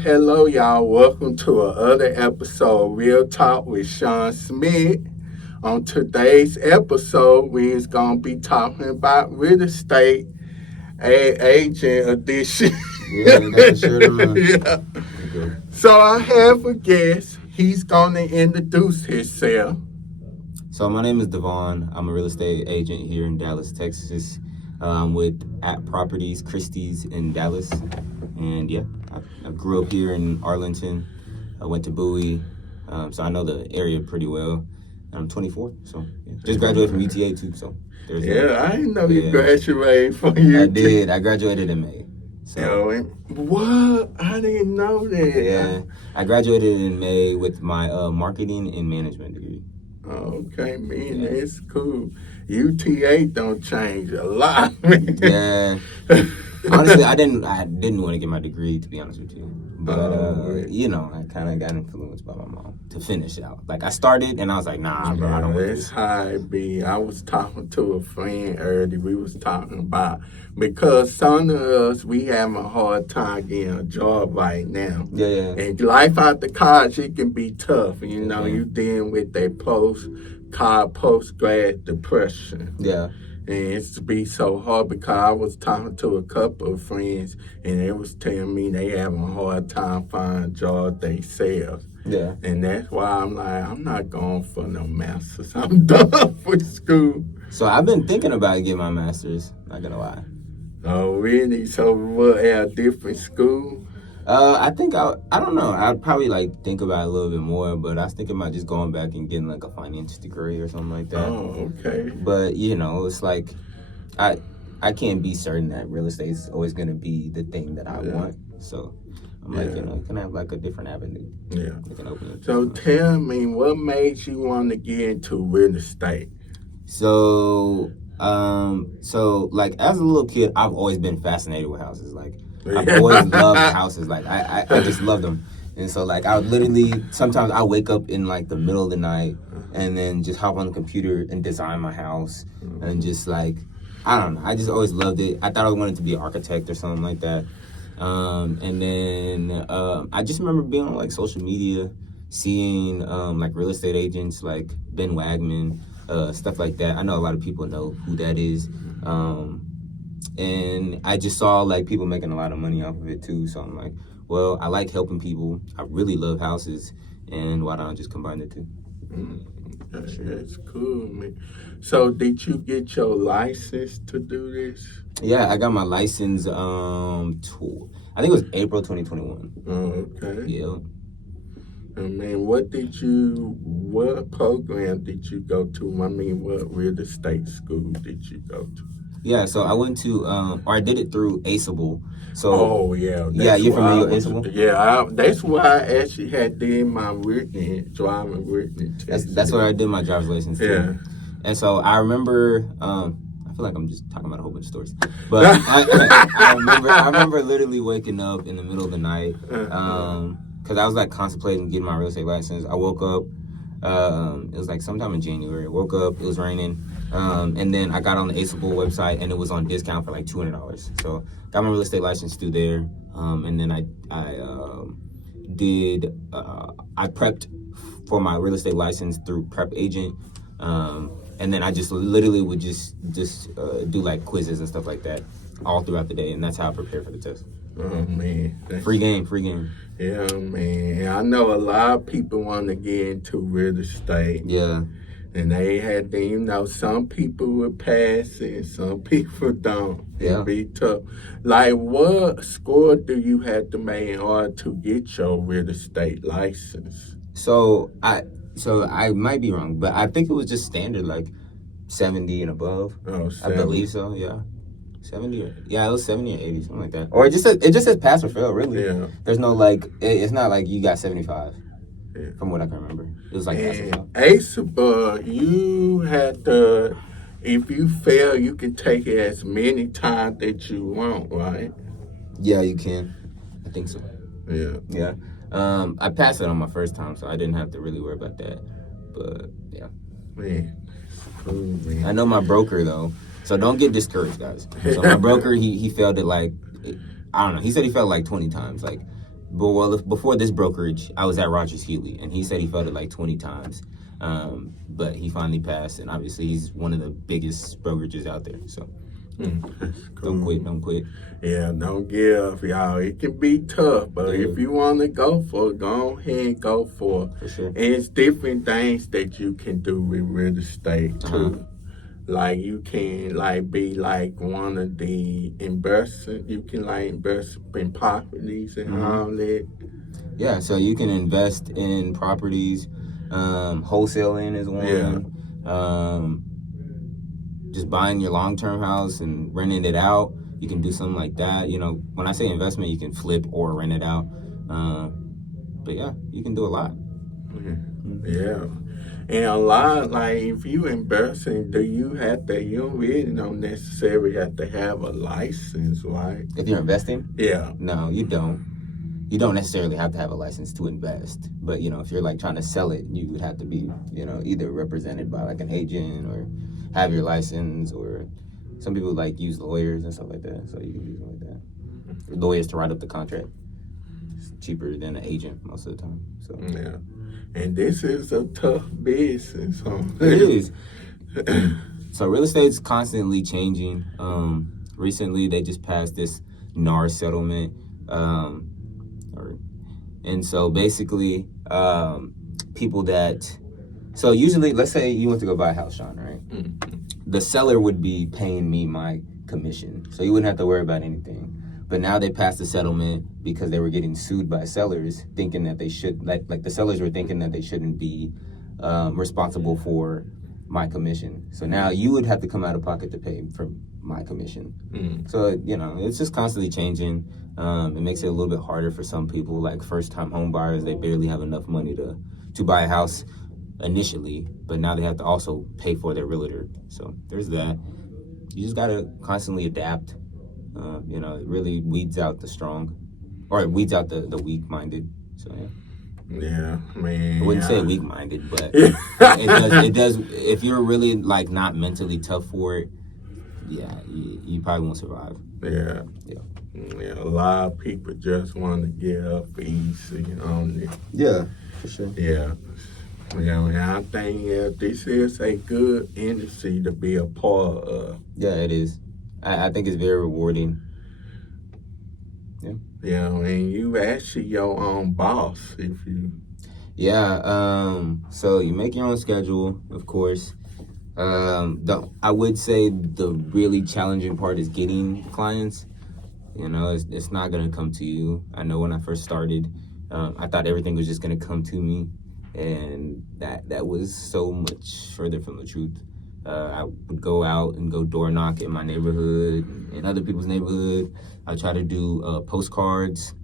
Hello, y'all. Welcome to another episode of Real Talk with Shawn Smith. On today's episode, we is gonna be talking about real estate agent edition. Yeah, you got the shirt on. Yeah. Okay. So I have a guest. He's gonna introduce himself. So my name is Devon. I'm a real estate agent here in Dallas, Texas. With At Properties Christie's in Dallas. And yeah, I grew up here in Arlington. I went to Bowie, so I know the area pretty well. I'm 24, so yeah. Just graduated from UTA too, so there's Yeah, I didn't know you graduated from UTA. I did. I graduated in May. So. What? I didn't know that. Yeah, I graduated in May with my marketing and management degree. Okay, man, that's cool. UTA don't change a lot, man. Yeah. Honestly, I didn't want to get my degree, to be honest with you. But I kind of got influenced by my mom to finish out. Like I started and I was like, nah, bro, I don't want this. That's how it be. I was talking to a friend earlier. We was talking about because some of us we having a hard time getting a job right now. Yeah. And life after college it can be tough. You know, you dealing with that post-grad depression. Yeah. And it's to be so hard because I was talking to a couple of friends and they was telling me they having a hard time finding jobs themselves. Yeah. And that's why I'm like, I'm not going for no master's. I'm done with school. So I've been thinking about getting my master's, not gonna lie. Oh, really? So we'll have a different school? I think I don't know. I'd probably think about it a little bit more, but I was thinking about just going back and getting a finance degree or something like that. Oh, okay. But it's like I can't be certain that real estate is always gonna be the thing that I want. So I'm can I have a different avenue? Yeah. Can open it. So tell me, what made you want to get into real estate? So as a little kid, I've always been fascinated with houses. I've always loved houses. I just love them. And so I would literally, sometimes I wake up in the middle of the night and then just hop on the computer and design my house. And just I don't know, I just always loved it. I thought I wanted to be an architect or something like that. And then I just remember being on social media, seeing real estate agents like Ben Wagman, stuff like that. I know a lot of people know who that is. And I just saw people making a lot of money off of it too. So I'm like, well, I like helping people. I really love houses, and why don't I just combine the two? That's cool, man. So did you get your license to do this? Yeah, I got my license. I think it was April 2021. Oh, okay. Yeah. And man, what program did you go to? I mean, what real estate school did you go to? Yeah, so I went to, or I did it through Aceable. So, oh, yeah. You're familiar with Aceable? Yeah, that's why I actually had did my driving written test. That's where I did my driver's license too. Yeah. And so I remember, I feel like I'm just talking about a whole bunch of stories. But I remember literally waking up in the middle of the night, because I was contemplating getting my real estate license. I woke up, it was sometime in January. I woke up, it was raining. And then I got on the Aceable website and it was on discount for $200. So got my real estate license through there. And then I prepped for my real estate license through Prep Agent. And then I just literally would just do quizzes and stuff like that all throughout the day. And that's how I prepare for the test. Oh, man. Free game. Yeah, man. I know a lot of people want to get into real estate. Yeah. And they had to, some people would pass it, some people don't. Yeah. It'd be tough. What score do you have to make in order to get your real estate license? So I might be wrong, but I think it was just standard, 70 and above. Oh, 70. I believe so, yeah. 70 it was 70 or 80, something like that. Or it just says pass or fail, really. Yeah. There's no it's not you got 75. Yeah. From what I can remember. It was pass or fail. Aceable, you had to, if you fail, you can take it as many times that you want, right? Yeah, you can. I think so. Yeah. Yeah. I passed it on my first time, so I didn't have to really worry about that. But yeah. Man. Cool, man. I know my broker though, so don't get discouraged, guys. So my broker, he failed it I don't know. He said he felt like 20 times. Like, before this brokerage, I was at Rogers Healy, and he said he felt it like 20 times. But he finally passed, and obviously he's one of the biggest brokerages out there. So Cool. don't quit. Yeah, don't give, y'all. It can be tough, but if you want to go for it, go ahead and go for it. For sure. And it's different things that you can do with real estate, too. Like, you can, like, be, like, one of the investors. You can, like, invest in properties and all that. Yeah, so you can invest in properties. Wholesaling is one. Yeah. Just buying your long-term house and renting it out. You can do something like that. You know, when I say investment, you can flip or rent it out. But yeah, you can do a lot. Yeah. And a lot, like, if you investing, you don't necessarily have to have a license, right? If you're investing? Yeah. No, you don't. You don't necessarily have to have a license to invest. But, you know, if you're, like, trying to sell it, you would have to be, you know, either represented by, like, an agent or have your license, or some people, like, use lawyers and stuff like that. So you can use it like that. Lawyers to write up the contract. It's cheaper than an agent most of the time. So Yeah. And this is a tough business. Huh? It is. So real estate's constantly changing. Recently, they just passed this NAR settlement. And so basically, people that... So usually, let's say you went to go buy a house, Shawn, right? The seller would be paying me my commission. So you wouldn't have to worry about anything. But now they passed a settlement because they were getting sued by sellers, thinking that they should, like the sellers were thinking that they shouldn't be responsible for my commission. So now you would have to come out of pocket to pay for my commission. So, you know, it's just constantly changing. It makes it a little bit harder for some people, like first-time home buyers. They barely have enough money to buy a house initially, but now they have to also pay for their realtor. So there's that. You just got to constantly adapt. You know, it really weeds out the strong, or it weeds out the weak-minded. So yeah, man. I wouldn't say weak-minded, but it does. If you're really like not mentally tough for it, yeah, you probably won't survive. Yeah. A lot of people just want to get up easy on it. Yeah, for sure. Yeah. I think this is a good industry to be a part of. Yeah, it is. I think it's very rewarding. Yeah. Yeah, and you actually your own boss if you. Yeah. So you make your own schedule, of course. I would say the really challenging part is getting clients. You know, it's not gonna come to you. I know when I first started, I thought everything was just gonna come to me, and that was so much further from the truth. I would go out and go door knock in my neighborhood, in other people's neighborhood. I try to do postcards.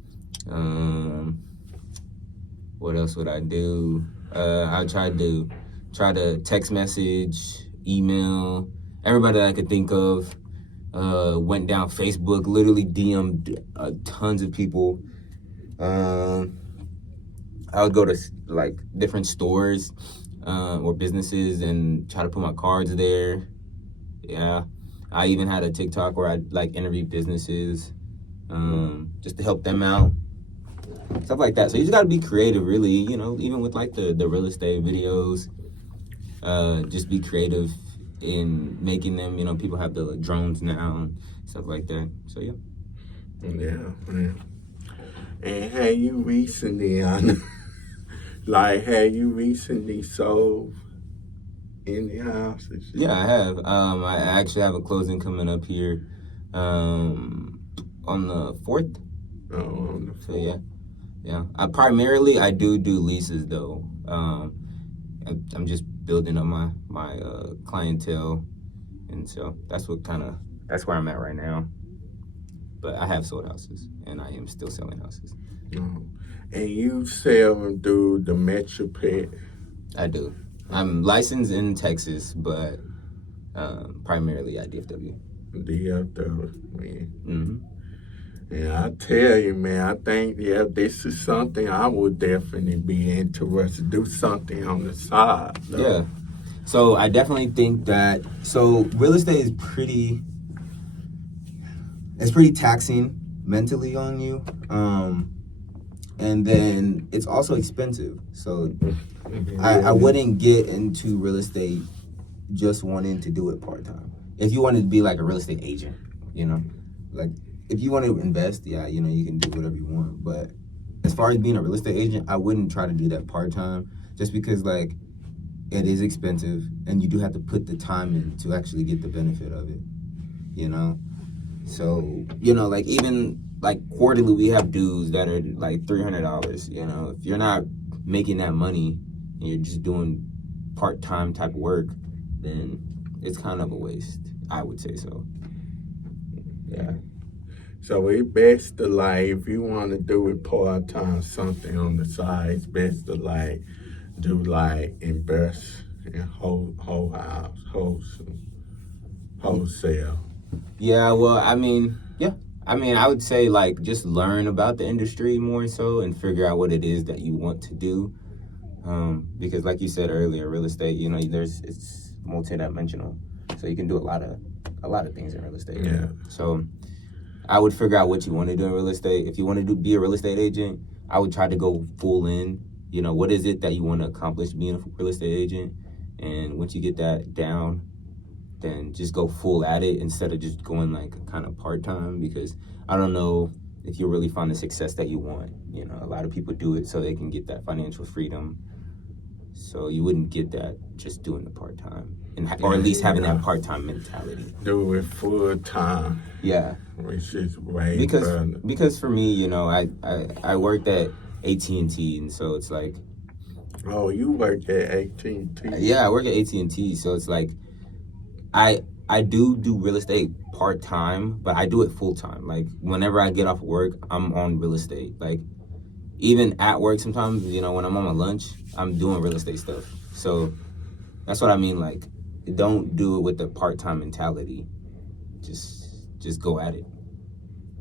What else would I do? I try to text message, email, everybody that I could think of. Went down Facebook, literally DM'd tons of people. I would go to like different stores or businesses and try to put my cards there. Yeah, I even had a TikTok where I'd like interview businesses just to help them out, stuff like that. So you just gotta be creative, really. You know, even with like the real estate videos, just be creative in making them. You know, people have the drones now and stuff like that. So yeah. Yeah, man. And have you recently sold any houses? Yeah, I have. I actually have a closing coming up here on the 4th. Oh, on the 4th. So yeah. I primarily do leases though. I'm just building up my clientele, and so that's where I'm at right now. But I have sold houses, and I am still selling houses. Oh. And you sell them through the Metropet? I do. I'm licensed in Texas, but primarily at DFW. DFW, man. Mm-hmm. Yeah, I tell you, man, I think, this is something I would definitely be interested to do something on the side. Though. Yeah. So I definitely think real estate is pretty taxing. mentally on you. And then it's also expensive. So I wouldn't get into real estate just wanting to do it part-time. If you wanted to be like a real estate agent, like if you want to invest, you can do whatever you want. But as far as being a real estate agent, I wouldn't try to do that part-time just because like it is expensive and you do have to put the time in to actually get the benefit of it, So, like even like quarterly, we have dues that are like $300. If you're not making that money and you're just doing part-time type of work, then it's kind of a waste. I would say so. Yeah. So it's best to like, if you want to do it part-time, something on the side, it's best to like do like invest in whole house, wholesale. Yeah, well, I would say like just learn about the industry more so and figure out what it is that you want to do. Because like you said earlier, real estate, it's multi-dimensional. So you can do a lot of things in real estate. Yeah. So I would figure out what you want to do in real estate. If you want to be a real estate agent, I would try to go full in. What is it that you want to accomplish being a real estate agent? And once you get that down, then just go full at it instead of just going like kind of part-time, because I don't know if you really find the success that you want. A lot of people do it so they can get that financial freedom. So you wouldn't get that just doing the part-time, or at least having that part-time mentality. Do it full-time. Yeah. Which is way better. Because for me, I worked at AT&T, and so it's like... Oh, you work at AT&T? Yeah, I work at AT&T, so it's like I do real estate part-time, but I do it full-time. Like, whenever I get off work, I'm on real estate. Like, even at work sometimes, when I'm on my lunch, I'm doing real estate stuff. So that's what I mean. Like, don't do it with the part-time mentality. Just go at it.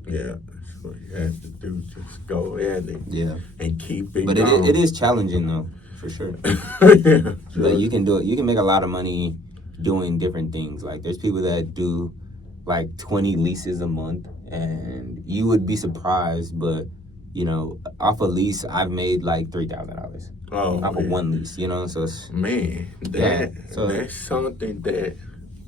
Yeah, that's what you have to do. Just go at it. Yeah. And keep it But going. it is challenging, though, for sure. Yeah, But you can do it. You can make a lot of money doing different things. Like, there's people that do like 20 leases a month, and you would be surprised, but off a lease I've made like $3,000 off of one lease, so it's, that's something that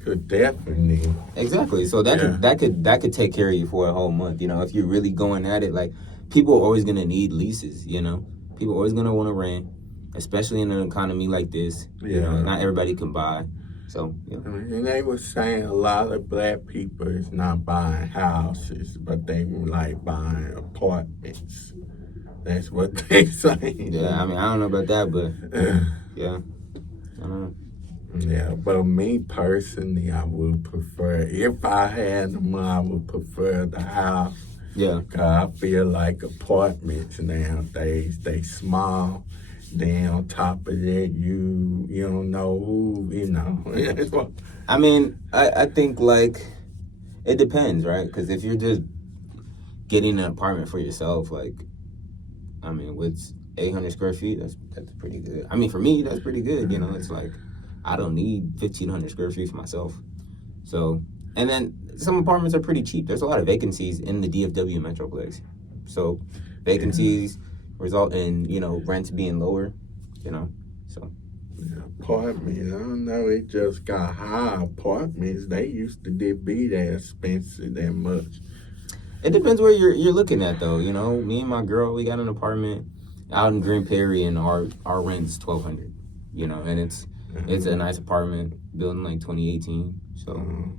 could definitely exactly. So that could take care of you for a whole month. If you're really going at it, like, people are always gonna need leases. People are always gonna want to rent, especially in an economy like this. Not everybody can buy. So, And they were saying a lot of black people is not buying houses, but they like buying apartments. That's what they saying. Yeah, I don't know about that, but yeah, I don't know. Yeah, but me personally, I would prefer, if I had the money, I would prefer the house. Yeah. Because I feel like apartments nowadays, they small. Then on top of that, you don't know who, I think, like, it depends, right? Because if you're just getting an apartment for yourself, like, with 800 square feet, that's pretty good. For me, that's pretty good, It's like, I don't need 1,500 square feet for myself. So, and then some apartments are pretty cheap. There's a lot of vacancies in the DFW Metroplex. So, vacancies result in, rents being lower, so. Yeah, apartments, I don't know, it just got high. Apartments, they used to be that expensive that much. It depends where you're looking at, though, Me and my girl, we got an apartment out in Green Prairie, and our rent's $1,200, and it's a nice apartment built in like 2018, so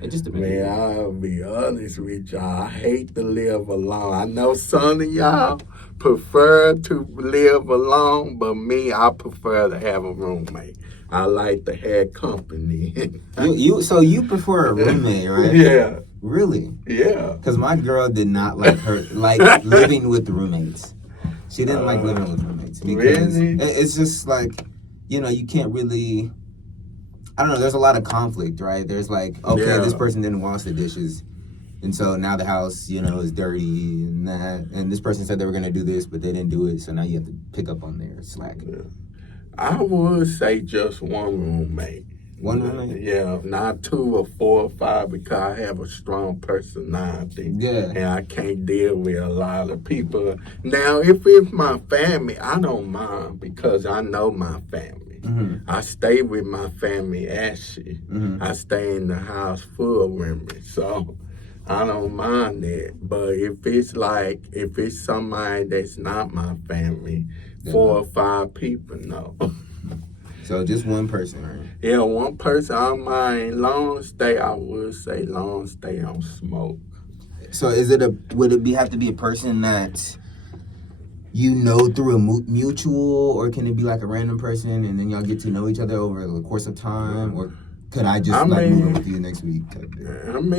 it just depends. Man, I'll be honest with y'all, I hate to live alone. I know some of y'all prefer to live alone, but me, I prefer to have a roommate. I like to have company. So you prefer a roommate, right? Yeah. Really? Yeah. Because my girl did not like living with roommates. She didn't like living with roommates because it's just like, you can't really, I don't know, there's a lot of conflict, right? There's like, this person didn't wash the dishes, and so now the house, is dirty and that, and this person said they were going to do this, but they didn't do it, so now you have to pick up on their slack. Yeah. I would say just one roommate. One roommate? Yeah, not 2 or 4 or 5 because I have a strong personality. Yeah. And I can't deal with a lot of people. Now, if it's my family, I don't mind because I know my family. Mm-hmm. I stay with my family, actually. Mm-hmm. I stay in the house full of women, so I don't mind that. But if it's somebody that's not my family, 4 or 5 people, no. So just one person, right? Yeah, one person I don't mind. Long stay, I would say long stay on smoke. So would it have to be a person that you know through a mutual, or can it be like a random person and then y'all get to know each other over the course of time, or could I just move in with you next week? Long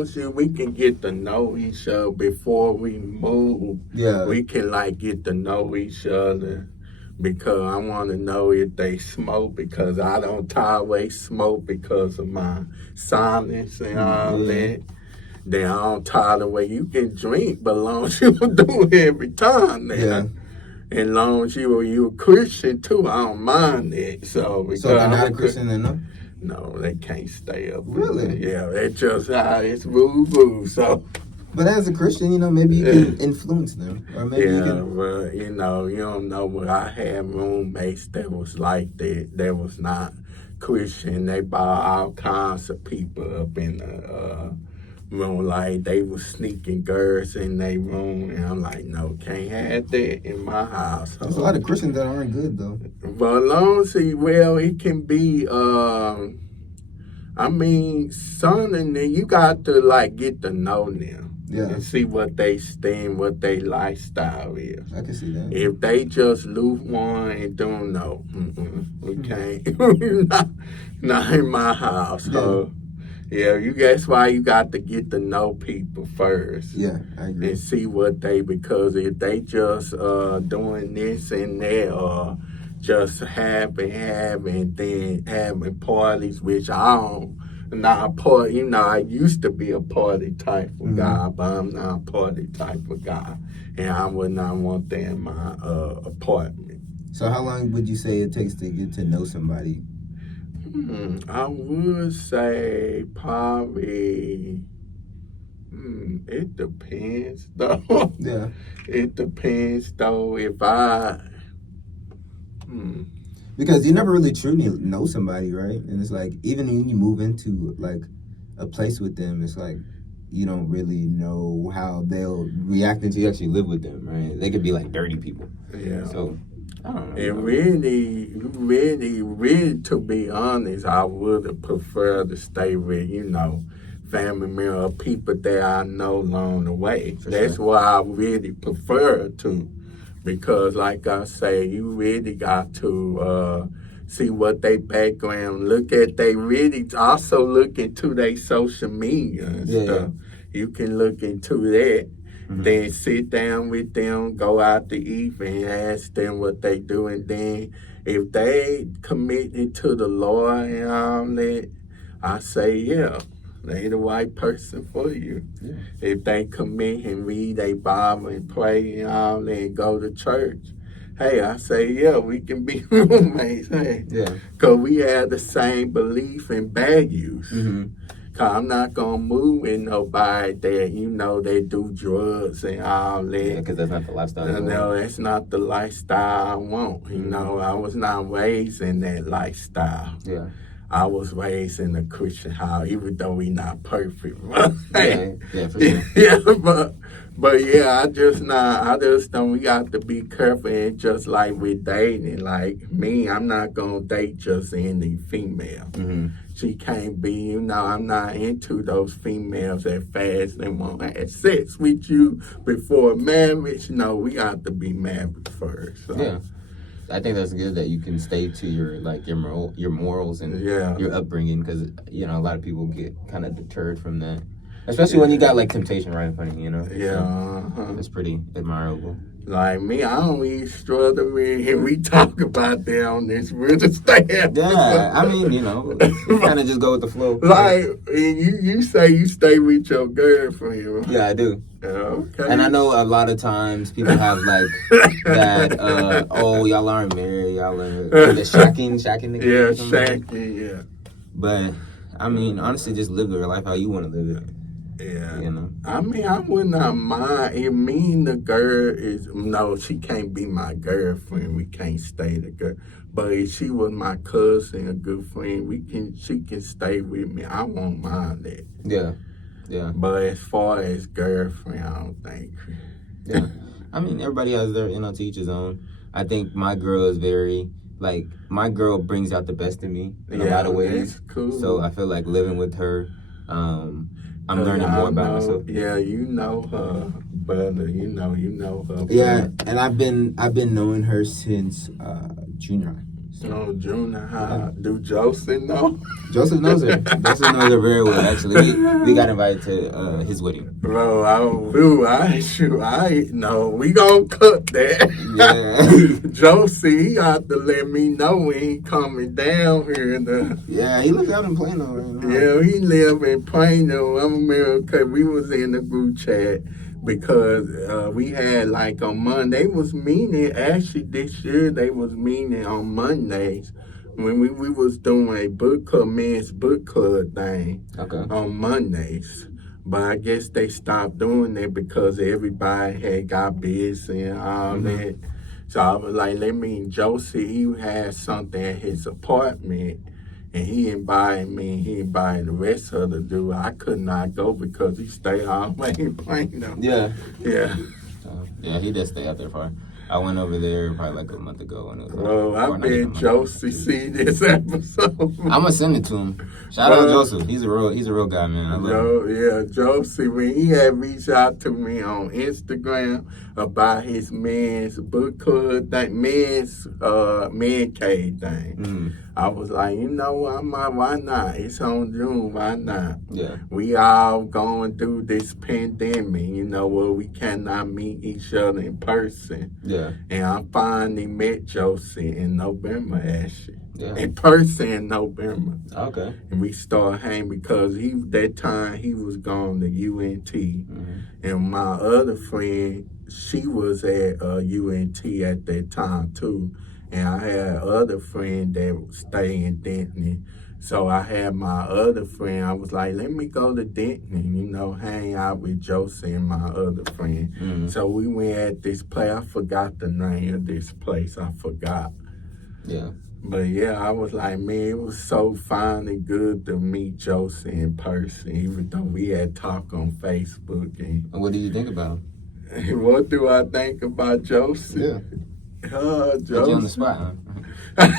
as we can get to know each other before we move. Yeah. We can get to know each other. Because I want to know if they smoke, because I don't tolerate smoke because of my silence and all that. Then I don't tolerate. You can drink, but long as you don't do it every time. Now. Yeah. And long as you a Christian too, I don't mind it. So if they're not a Christian, then no? No, they can't stay up. Really? Yeah, it's just how it's woo-woo, so... But as a Christian, maybe you can influence them. Or maybe you can... but, you don't know what I had roommates that was like that. That was not Christian. They brought all kinds of people up in the room. Like, they was sneaking girls in their room. And I'm like, no, can't have that in my house. There's a lot of Christians that aren't good, though. But as long as it can be... son, and then you got to, get to know them. Yeah. And see what they stand, what their lifestyle is. I can see that. If they just lukewarm and don't know, we can't. not in my house. So, that's why you got to get to know people first. Yeah, I agree. And see what because if they just doing this and that, or just having, then having parties, which I don't. Not a party, I used to be a party type of guy, but I'm not a party type of guy. And I would not want that in my apartment. So how long would you say it takes to get to know somebody? I would say probably, it depends, though. Yeah. It depends, though, if I... Because you never really truly know somebody, right? And it's like, even when you move into, a place with them, it's like, you don't really know how they'll react until you actually live with them, right? They could be, dirty people. Yeah. So, I don't know. It really, to be honest, I would have preferred to stay with, family member, people that I know along the way. That's why I really prefer to. Because, like I say, you really got to see what they background, they really also look into their social media and stuff. Yeah. You can look into that, then sit down with them, go out to eat and ask them what they do. And then if they committed to the Lord and all that, I say, they the right person for you. Yeah. If they commit and read their Bible and pray and all that and go to church, hey, I say, we can be roommates. Hey. Yeah. Because we have the same belief and values. Because I'm not going to move with nobody that, they do drugs and all that. Yeah, because that's not the lifestyle. No, that's not the lifestyle I want. I was not raised in that lifestyle. Yeah. I was raised in a Christian house, even though we not perfect. Yeah, for sure. I just don't, we got to be careful. And just like with dating, like me, I'm not going to date just any female. She can't be, I'm not into those females that fast and want to have sex with you before marriage. No, we got to be married first. So. Yeah. I think that's good that you can stay to your morals and your upbringing, because a lot of people get kind of deterred from that. Especially when you got like temptation right in front of you, you know? Yeah. So, it's pretty admirable. Like me, I don't even struggle with and we talk about that on this real estate episode. Yeah, I mean, you know, kind of just go with the flow. Like, and you say you stay with your girlfriend. Yeah, I do. Okay. And I know a lot of times people have like that, oh, y'all aren't married, y'all are the shacking together. Yeah, shacking, yeah. But, I mean, honestly, just live your life how you want to live it. Yeah. You know? I mean, I would not mind. It mean the girl is, no, she can't be my girlfriend. We can't stay together. But if she was my cousin, a good friend, she can stay with me. I won't mind that. Yeah. Yeah. But as far as girlfriend, I don't think. Yeah. I mean, everybody has their, to each his own. I think my girl is very, like, my girl brings out the best in me in a lot of ways. That's cool. So I feel like living with her, I'm learning more about myself. Yeah, you know her, brother. You know her. Brother. Yeah, and I've been knowing her since junior high. So junior high. Do Joseph know? Joseph knows her. Joseph knows her very well. Actually, we got invited to his wedding. Bro, I know. We gonna cut that. Yeah. Josie, he ought to let me know when he coming down here. Yeah, he lives out in Plano right now. Yeah, he live in Plano. I'm America. We was in the group chat because we had like on Monday. They was meeting, actually this year they was meeting on Mondays when we was doing a book club, men's book club thing on Mondays. But I guess they stopped doing that because everybody had got busy and all that. So I was like, Josie, he had something at his apartment. And he invited me, he invited the rest of the dude. I could not go because he stayed all the way in Plano. Yeah. Yeah. Yeah, he did stay out there far. I went over there probably like a month ago. And it was Bro, I bet Josie see this episode. I'm gonna send it to him. Shout out to Joseph. He's a real guy, man. I love him. Yeah, Josie, when he had reached out to me on Instagram about his men's book club thing, men's man cave thing. I was like, you know what, why not? It's on June, why not? Yeah. We all going through this pandemic, where we cannot meet each other in person. Yeah. And I finally met Josie in November, actually. Yeah. In person in November. Okay. And we started hanging because that time he was going to UNT. And my other friend, she was at UNT at that time too. And I had an other friend that stayed in Denton. So I had my other friend, I was like, let me go to Denton, hang out with Josie and my other friend. So we went at this place. I forgot the name of this place. I forgot. Yeah. But yeah, I was like, man, it was so fine and good to meet Josie in person, even though we had talked on Facebook. And what did you think about him? What do I think about Josie? Yeah. Josie. Put you on the spot, huh?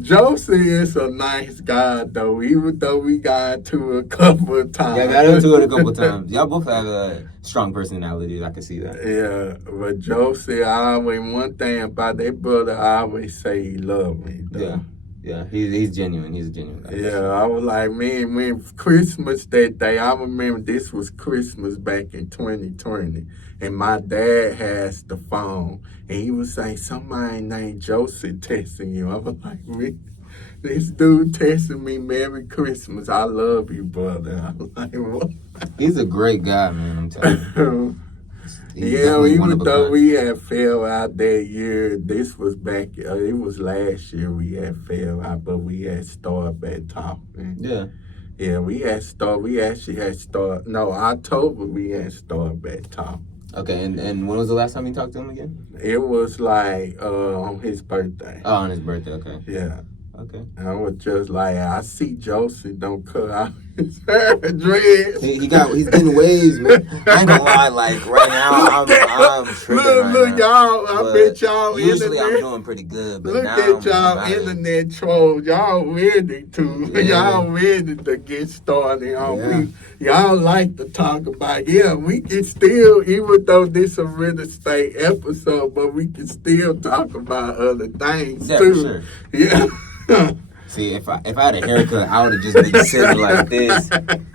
Josie is a nice guy, though, even though we got into a couple of times. Yeah, got into it a couple of times. Y'all both have strong personalities. I can see that. Yeah, but Josie, one thing about that brother, I always say he love me, though. Yeah. Yeah, he's genuine. He's a genuine guy. Yeah, I was like, man, when Christmas that day, I remember this was Christmas back in 2020, and my dad has the phone, and he was saying, somebody named Joseph texting you. I was like, really? This dude texting me, Merry Christmas, I love you, brother. I was like, what? He's a great guy, man, I'm telling you. Yeah, even though we had fell out that year, this was back, it was last year we had fell out, but we had started back talking. Yeah. Yeah, we actually had started, October we had started back talking. Okay, and when was the last time you talked to him again? It was like on his birthday. Oh, on his birthday, okay. Yeah. Okay. I was just like, I see Josie don't cut out his hair dreads. He's getting waves, man. I ain't gonna lie, like right now I'm tripping look, y'all. I bet y'all usually internet. I'm doing pretty good, but look now at y'all internet trolls. Y'all ready to. Yeah. Y'all ready to get started on. Y'all like to talk about. Yeah, we can still, even though this is a real estate episode, but we can still talk about other things too. For sure. Yeah. See, if I had a haircut, I would have just been sitting like this.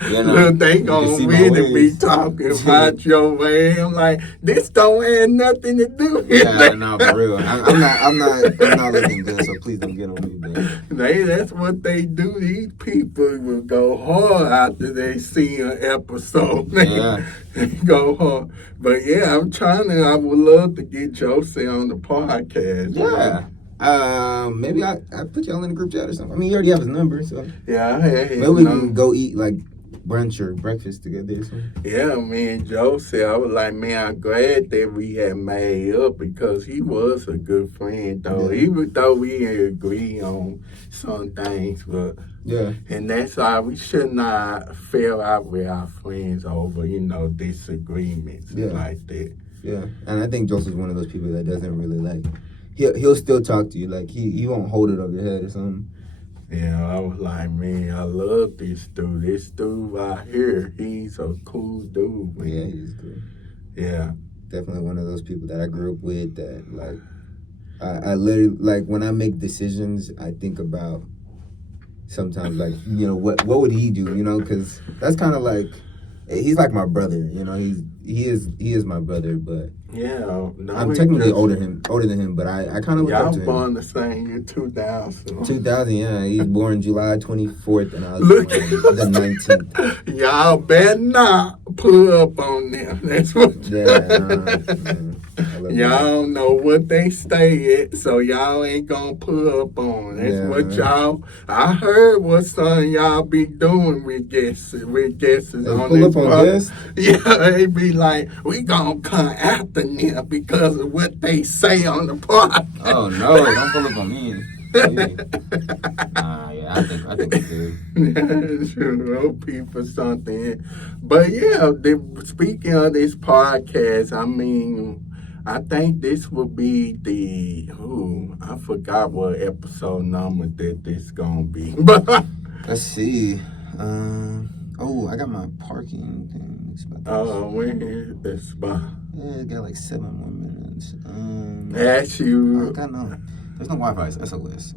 You know, Look, they you can gonna see my really be waves. talking about your way. I'm like, this don't have nothing to do with Yeah, it. no, for real. I'm not looking good, so please don't get on me, man. That's what they do. These people will go hard after they see an episode. Yeah. They go hard. But yeah, I would love to get Josie on the podcast. Yeah. Maybe I put y'all in the group chat or something. I mean, you already have his number, so Yeah, I had his maybe we number. can go eat like brunch or breakfast together or something. Yeah, me and Joe said, I was like, man, I'm glad that we had made up because he was a good friend, though. Yeah. Even though we didn't agree on some things, but Yeah. and that's why we should not fail out with our friends over, disagreements Yeah. like that. Yeah, and I think Joseph's one of those people that doesn't really like. He'll still talk to you, like he won't hold it over your head or something. Yeah, I was like, man, I love this dude. This dude right here, he's a cool dude, man. Yeah, he's good. Yeah. Definitely one of those people that I grew up with that like I literally like when I make decisions I think about sometimes like what would he do, because that's kind of like he's like my brother, he is my brother, but Yeah. No, I'm technically older than him, but I kind of look Y'all up to him. born the same year, 2000. 2000, yeah, he's born July 24th and I was Look. born the 19th. Y'all better not pull up on them. That's what. I love Y'all don't know what they stay at, so y'all ain't gonna pull up on. That's Yeah, what man. y'all. I heard what some of y'all be doing with guests They on pull this up on pod. guests? Yeah, they be like, we gonna come after them because of what they say on the pod. Oh no, don't pull up on me. Yeah, I think it's good. Sure, OP for something. But yeah, speaking of this podcast, I mean, I think this will be I forgot what episode number that this gonna be. But Let's see. I got my parking thing. when is this spot? Yeah, it got like 7 more minutes. Ask you. I know. There's no Wi-Fi. It's SOS.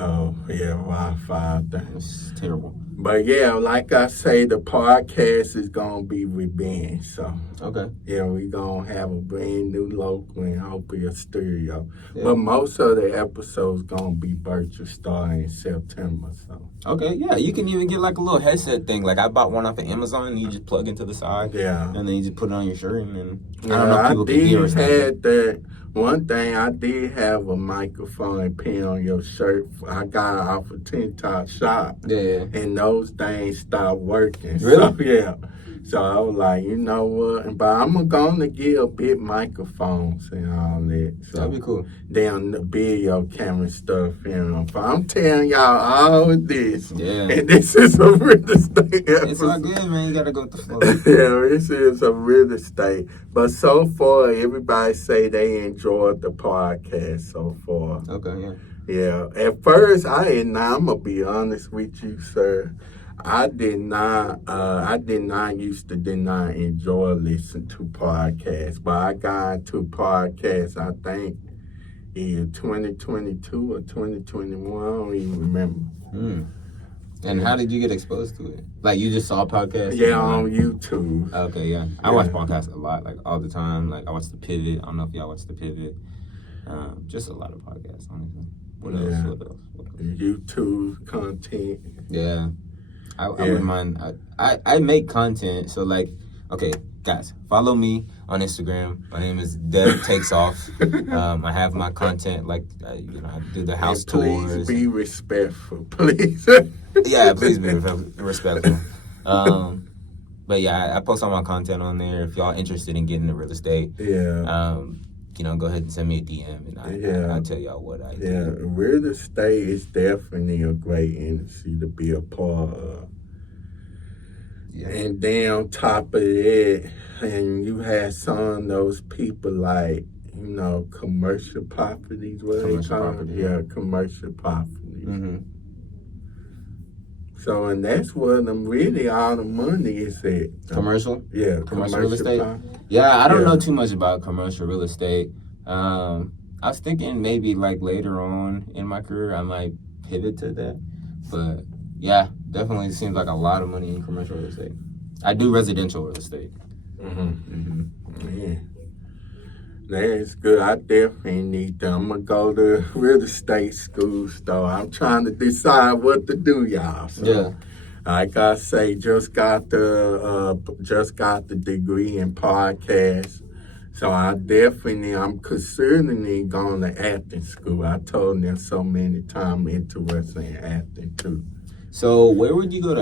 Oh, yeah, Wi-Fi thing. It's terrible. But yeah, like I say, the podcast is gonna be with Ben. So Okay. yeah, we gonna have a brand new local and hopefully a stereo. Yeah. But most of the episodes gonna be virtual starting in September. So Okay, yeah, you can even get like a little headset thing. Like I bought one off of Amazon and you just plug into the side. yeah. And then you just put it on your shirt and then I Yeah, don't know if people can hear us. had that. One thing I did have a microphone and pen on your shirt. I got it off a TikTok shop. Yeah. And those things stopped working. Really? So, yeah. So I was like, you know what? But I'm going to get a bit microphones and all that. So That'd be cool. Down the video camera stuff. But I'm telling y'all all of this. Yeah. And this is a real estate episode. It's all good, man. You gotta go with the flow. Yeah, this is a real estate. But so far, everybody say they enjoyed the podcast so far. Okay, yeah. Yeah, at first I did not. I'm gonna be honest with you, sir. I did not used to enjoy listening to podcasts, but I got into podcasts. I think in 2022 or 2021. I don't even remember. And how did you get exposed to it? Like you just saw podcasts? Yeah, on YouTube. Okay, yeah. I watch podcasts a lot, like all the time. Like I watch The Pivot. I don't know if y'all watch The Pivot. Just a lot of podcasts, honestly. What else? YouTube content. Yeah. I wouldn't mind. I make content, so like, okay, guys, follow me on Instagram. My name is Dev Takes Off. I have my content, like, I do the house tours. Please be respectful, please. Yeah, please be respectful. But yeah, I post all my content on there. If y'all interested in getting into real estate, go ahead and send me a DM and I'll tell y'all what I do. Yeah, real estate is definitely a great industry to be a part of. Yeah. And then on top of that, and you have some of those people like, commercial properties, Yeah, commercial properties. Mm-hmm. So, and that's where really all the money is at. Commercial? Yeah, commercial real estate. Property. Yeah, I don't know too much about commercial real estate. I was thinking maybe like later on in my career, I might pivot to that. But yeah, definitely seems like a lot of money in commercial real estate. I do residential real estate. Yeah. That's good. I definitely need them. I'm gonna go to real estate school, though. I'm trying to decide what to do, y'all. So, Yeah. like I say, just got the degree in podcast. So I'm considering going to acting school. I told them so many times I'm interested in acting too. So where you go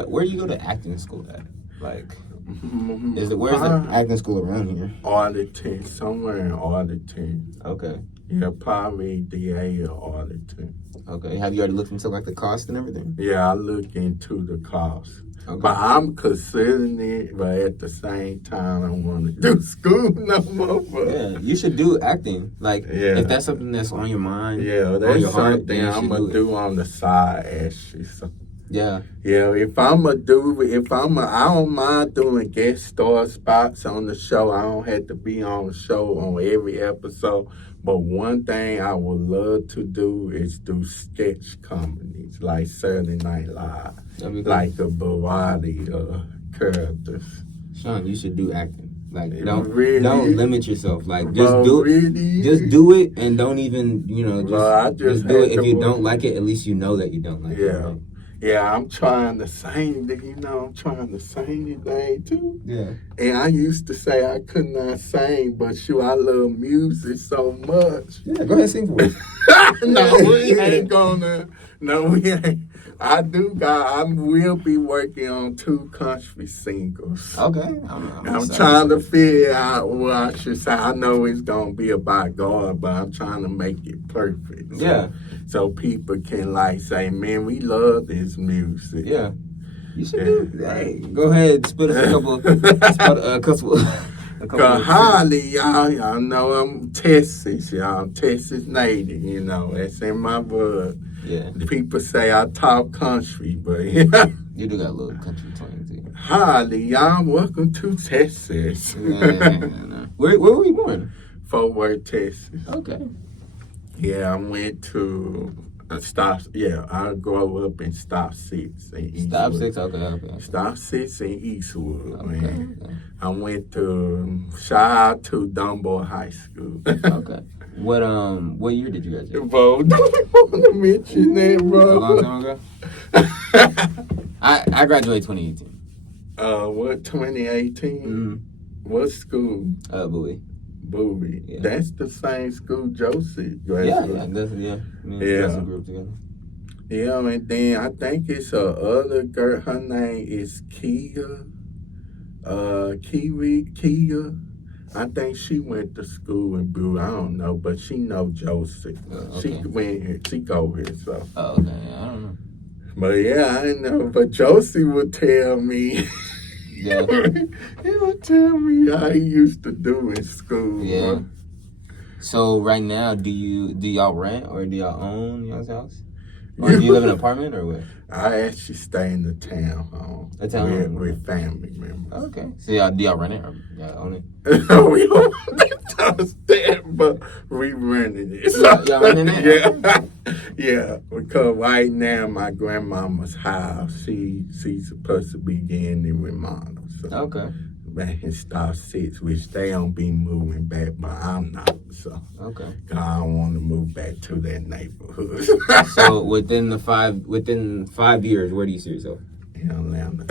to acting school at? Like, where's the acting school around here? Arlington, somewhere in Arlington. Okay. Yeah, probably DA or Arlington. Okay. Have you already looked into like the cost and everything? Yeah, I look into the cost. Okay. But I'm considering it, but at the same time, I don't want to do school no more. Yeah, you should do acting. Like, if that's something that's on your mind, yeah, that's something I'm going to do on the side, actually. So. Yeah. Yeah, I don't mind doing guest star spots on the show. I don't have to be on the show on every episode. But one thing I would love to do is do sketch comedies like Saturday Night Live, like a variety of characters. Shawn, you should do acting. Like, don't limit yourself. Like, just just do it, and don't even just do it. If you don't like it, at least you know that you don't like it. Right? Yeah, I'm trying to sing, I'm trying to sing today too. Yeah. And I used to say I could not sing, but shoot, I love music so much. Yeah, go ahead, sing for us. No, we ain't. I will be working on 2 country singles. Okay. I'm trying to figure out what I should say. I know it's going to be about God, but I'm trying to make it perfect. So people can say, man, we love this music. Yeah. You should do. Hey, go ahead, spit us a couple. Cause Harley, y'all know I'm Texas, y'all. Texas native, that's in my blood. Yeah. People say I talk country, but you do got a little country twang too. Harley, y'all, welcome to Texas. No. Where were you born? Fort Worth, Texas. Okay. Yeah, I went to I grew up in Stop 6 in Eastwood. Stop 6, okay. Stop 6 in Eastwood, okay, man. Okay. I went to, shout out to Dunbar High School. Okay. What year did you graduate? Bro, don't want to mention that, bro. A long time ago? I graduated 2018. What, 2018? Mm-hmm. What school? Bowie. Yeah. That's the same school Josie graduated. Yeah. We grew up together. Yeah, and then I think it's a other girl. Her name is Kia. Kia. I think she went to school in Bowie. I don't know, but she know Josie. Okay. She went here. She go here, so. Oh, okay. I don't know. But yeah, I know. But Josie would tell me. Yeah. He would tell me how he used to do in school. Yeah. Bro. So right now, do y'all rent or do y'all own y'all's house? Or do you live in an apartment or what? I actually stay in the townhome. A townhome? With family members. Okay. So do y'all rent it or y'all own it? We don't that, but we rented it. Y'all renting it? Yeah, because right now my grandmama's house, she's supposed to be getting it remodeled. So okay. Back in Star 6, which they don't be moving back, but I'm not. So okay. I don't want to move back to that neighborhood. So within 5 years, where do you see yourself? In Atlanta.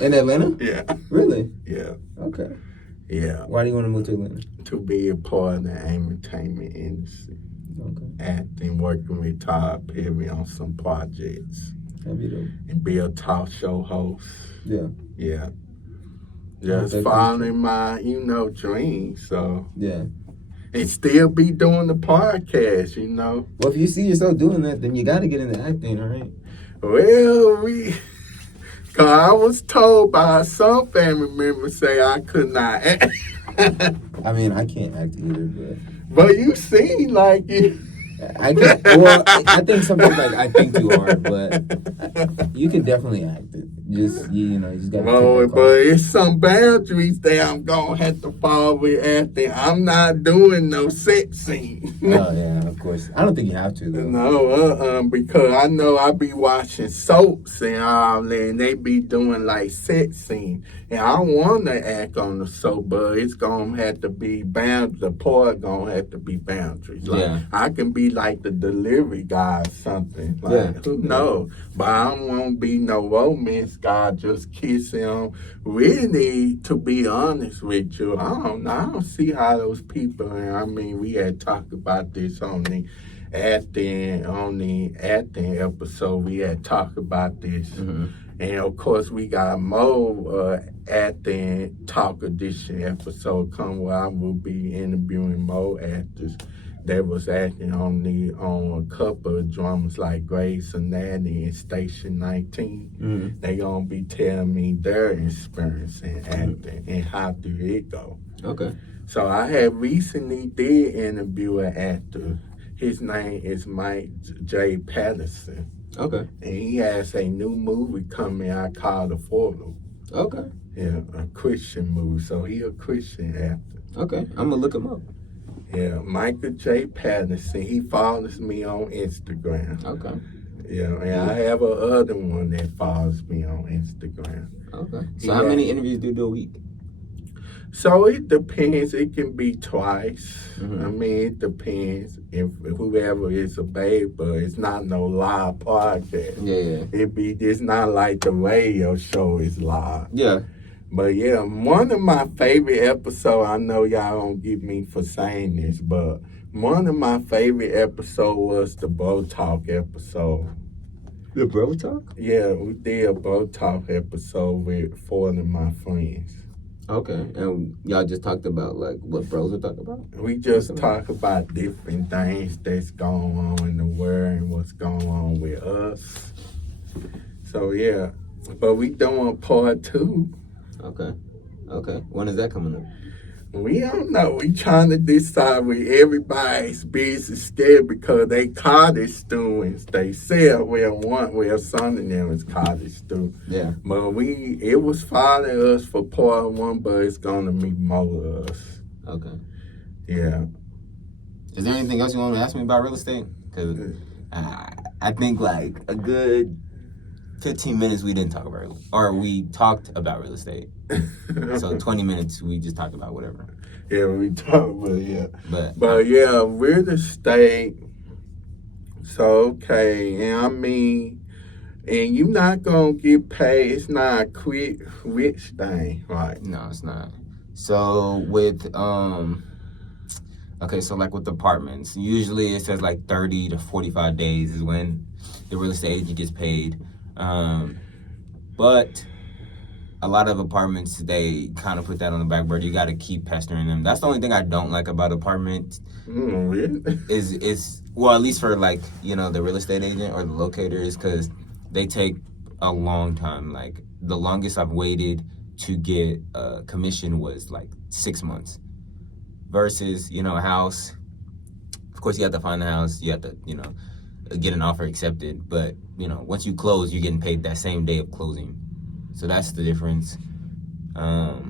In Atlanta? Yeah. Really? Yeah. Okay. Yeah. Why do you want to move to Atlanta? To be a part of the entertainment industry. Okay. Acting, working with Todd Perry on some projects. That'd be dope. And be a talk show host. Yeah. Yeah. Just following my, dreams. So. Yeah. And still be doing the podcast, Well, if you see yourself doing that, then you got to get into acting, all right? Well, cause I was told by some family members say I could not act. I mean, I can't act either, but you seem like it. I can. Well, I think sometimes like I think too hard, but you could definitely act it. Just you just gotta take that But call. it's some boundaries that I'm gonna have to follow with acting. I'm not doing no sex scene. Oh yeah, of course. I don't think you have to though. No, because I know I be watching soaps and all that, and they be doing like sex scenes. And I want to act on the soap, but it's gonna have to be bound. The part gonna have to be boundaries. Like I can be like the delivery guy or something. Like who knows? But I don't want to be no romance guy just kissing them. Really, to be honest with you, I don't know. I don't see how those people. And I mean, we had talked about this on the acting episode. We had talked about this. Mm-hmm. And of course, we got more acting talk edition episode come where I will be interviewing more actors that was acting on a couple of dramas like Grey's Anatomy and Station 19. Mm-hmm. They gonna be telling me their experience in acting and how did it go. Okay. So I had recently did interview an actor. His name is Mike J. Patterson. Okay. And he has a new movie coming out called The Portal. Okay. Yeah, a Christian movie. So he a Christian actor. Okay. I'm gonna look him up. Yeah, Michael J. Patterson. He follows me on Instagram. Okay. Yeah, and I have a other one that follows me on Instagram. Okay. So how many interviews do you do a week? So it depends. It can be twice. Mm-hmm. I mean, it depends if whoever is available. It's not no live podcast. Yeah. It's not like the radio show is live. Yeah. But yeah, one of my favorite episodes, I know y'all don't get me for saying this, but one of my favorite episodes was the Bro Talk episode. The Bro Talk? Yeah, we did a Bro Talk episode with 4 of my friends. Okay, and y'all just talked about like what bros are talking about? We just talk about different things that's going on in the world and what's going on with us. So yeah, but we doing part 2. Okay. When is that coming up? We don't know. We trying to decide with everybody's busy schedule because they college students. They say some of them is college students. Yeah. But it was following us for part 1, but it's gonna be more of us. Okay. Yeah. Is there anything else you want to ask me about real estate? Because I think like a good 15 minutes we didn't talk about we talked about real estate. So 20 minutes we just talked about whatever. Yeah, we talked, but yeah. But yeah, real estate. So okay, and I mean, and you're not gonna get paid. It's not a quick rich thing, right? No, it's not. So with so like with apartments, usually it says like 30 to 45 days is when the real estate agent gets paid. But a lot of apartments, they kind of put that on the back burner. You got to keep pestering them. That's the only thing I don't like about apartments. Really? Is well, at least for like, the real estate agent or the locator, is because they take a long time. Like the longest I've waited to get a commission was like 6 months versus, a house. Of course, you have to find the house. You have to, get an offer accepted. But, once you close, you're getting paid that same day of closing. So that's the difference. So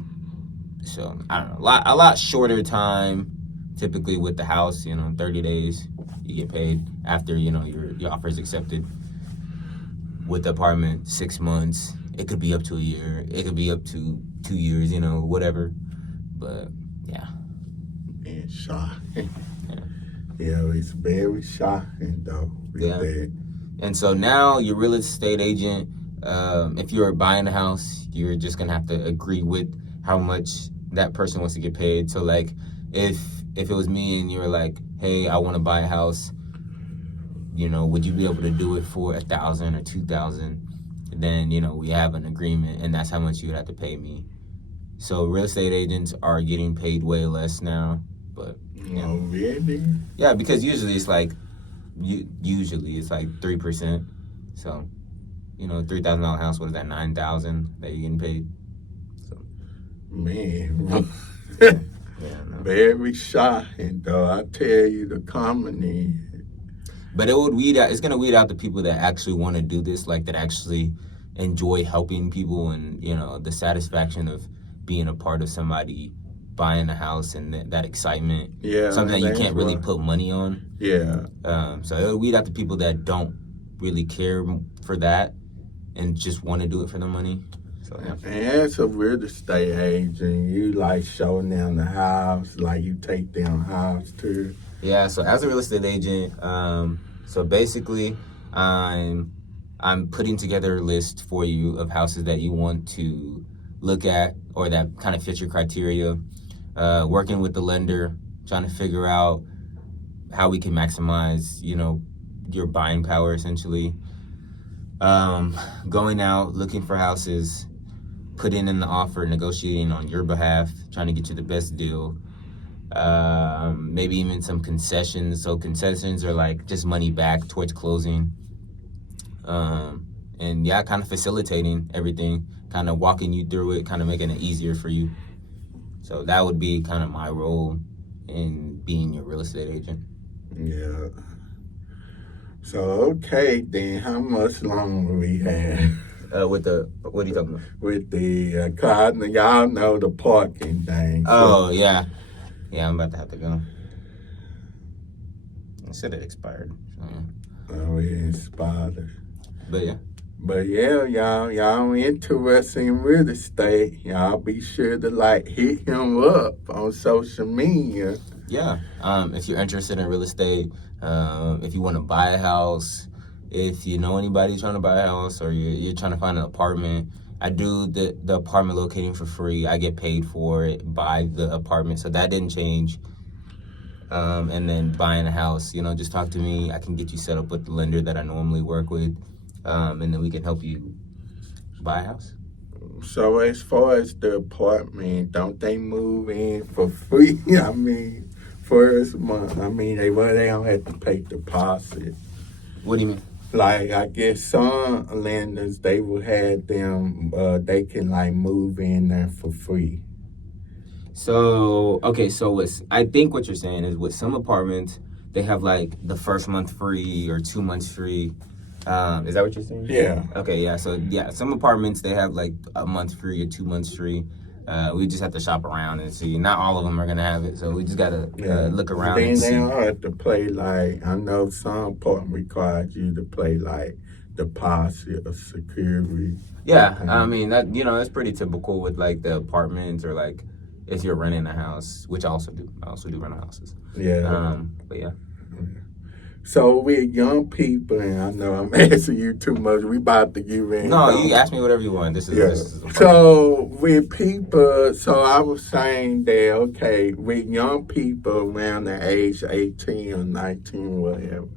I don't know, a lot shorter time typically with the house. 30 days you get paid after your offer is accepted. With the apartment, 6 months. It could be up to a year. It could be up to 2 years. Whatever. But yeah. And shocking. Yeah, it's very shocking though. Yeah. And so now your real estate agent, if you're buying a house, you're just gonna have to agree with how much that person wants to get paid. So like, if it was me and you were like, hey, I want to buy a house, would you be able to do it for $1,000 or $2,000? Then we have an agreement, and that's how much you would have to pay me. So real estate agents are getting paid way less now, but oh really? Yeah, because usually it's like 3%. So. $3,000 house, what is that, $9,000 that you're getting paid? So, man, yeah, no. Very shocking though. I tell you, the company But it's gonna weed out the people that actually want to do this, like that actually enjoy helping people, and the satisfaction of being a part of somebody buying a house, and that excitement. Yeah, something that you can't really put money on. Yeah. So it'll weed out the people that don't really care for that and just want to do it for the money. So yeah. And as a real estate agent, you like showing them the house, like you take them house too. Yeah. So as a real estate agent, so basically, I'm putting together a list for you of houses that you want to look at or that kind of fit your criteria. Working with the lender, trying to figure out how we can maximize, your buying power essentially. Going out, looking for houses, putting in the offer, negotiating on your behalf, trying to get you the best deal. Maybe even some concessions. So concessions are like just money back towards closing. And yeah, kind of facilitating everything, kind of walking you through it, kind of making it easier for you. So that would be kind of my role in being your real estate agent. Yeah. So, okay, then how much longer we have? What are you talking about? With the, cause y'all know the parking thing. Oh, yeah. Yeah, I'm about to have to go. I said it expired. So, yeah. Oh, it expired. But yeah. But yeah, y'all interested in real estate, y'all be sure to hit him up on social media. Yeah. If you're interested in real estate, if you want to buy a house, if you know anybody trying to buy a house, or you're trying to find an apartment, I do the apartment locating for free. I get paid for it by the apartment, so that didn't change. And then buying a house, just talk to me. I can get you set up with the lender that I normally work with. And then we can help you buy a house. So as far as the apartment, don't they move in for free? I mean, first month. I mean, they don't have to pay deposit. What do you mean? Like, I guess some lenders, they will have them, they can move in there for free. So, okay, so I think what you're saying is with some apartments, they have the first month free or 2 months free. Is that what you're saying? Yeah. Okay, yeah. So, yeah, some apartments, they have a month free or 2 months free. We just have to shop around and see. Not all of them are going to have it, so we just got to look around and see. Then they have to pay, I know some apartment requires you to pay, deposit or security. Yeah, I mean, that that's pretty typical with, the apartments or, if you're renting a house, which I also do. I also do rent houses. Yeah. But, yeah. So with young people, and I know I'm asking you too much, we about to get ready. No, you ask me whatever you want. This is so with people, so I was saying that, okay, with young people around the age 18 or 19, whatever,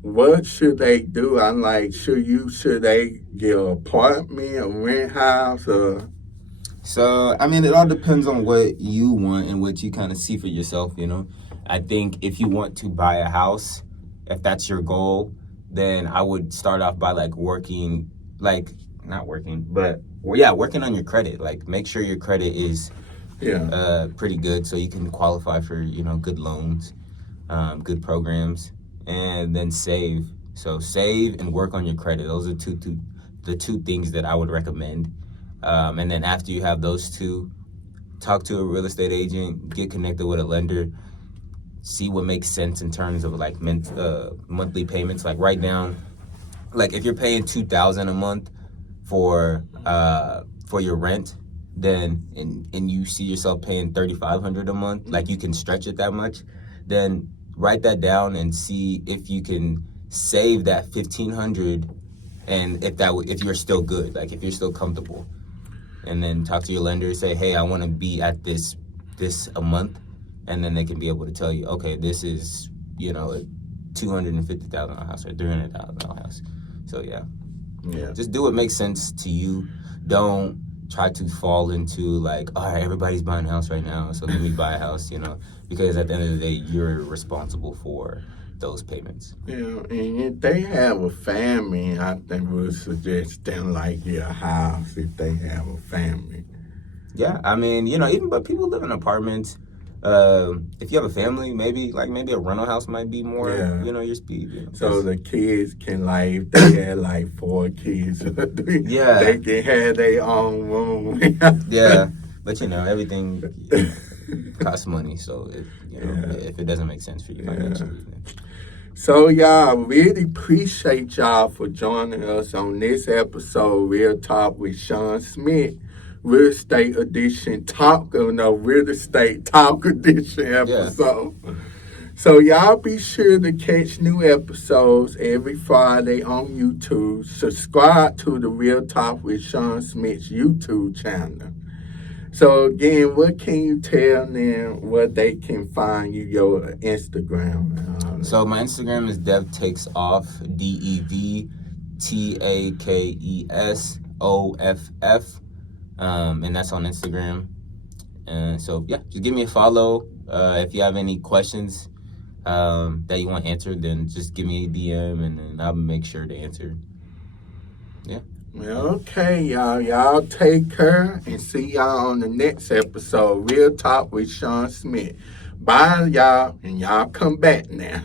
what should they do? I'm should they get an apartment, a rent house, or? So, I mean, it all depends on what you want and what you kind of see for yourself, I think if you want to buy a house, if that's your goal, then I would start off by working, not working, but working on your credit. Make sure your credit is pretty good so you can qualify for, good loans, good programs, and then save. So save and work on your credit. Those are the two things that I would recommend. And then after you have those two, talk to a real estate agent, get connected with a lender, see what makes sense in terms of monthly payments. Write down, if you're paying $2,000 a month for your rent, then and you see yourself paying $3,500 a month, you can stretch it that much, then write that down and see if you can save that $1,500, and if you're still good, if you're still comfortable, and then talk to your lender and say, hey, I want to be at this a month. And then they can be able to tell you, okay, this is, a $250,000 house or $300,000 house. So, yeah. Just do what makes sense to you. Don't try to fall into, all right, everybody's buying a house right now, so let me buy a house, because at the end of the day, you're responsible for those payments. Yeah, and if they have a family, I think we would suggest them, get a house if they have a family. Yeah, I mean, but people live in apartments. If you have a family, maybe a rental house might be more, your speed. So the kids can if they had 4 kids, they can have their own room. Yeah, but everything costs money, so if it doesn't make sense for you financially. So y'all, really appreciate y'all for joining us on this episode, Real Talk with Shawn Smith. Real Estate Edition Real Estate Talk Edition episode. Yeah. So y'all be sure to catch new episodes every Friday on YouTube. Subscribe to the Real Talk with Shawn Smith's YouTube channel. So again, what can you tell them where they can find you, your Instagram? So my Instagram is DevTakesOff, DevTakesOff. And that's on Instagram. And so, just give me a follow. If you have any questions that you want answered, then just give me a DM, and then I'll make sure to answer. Yeah. Okay, y'all. Y'all take care, and see y'all on the next episode, Real Talk with Shawn Smith. Bye, y'all, and y'all come back now.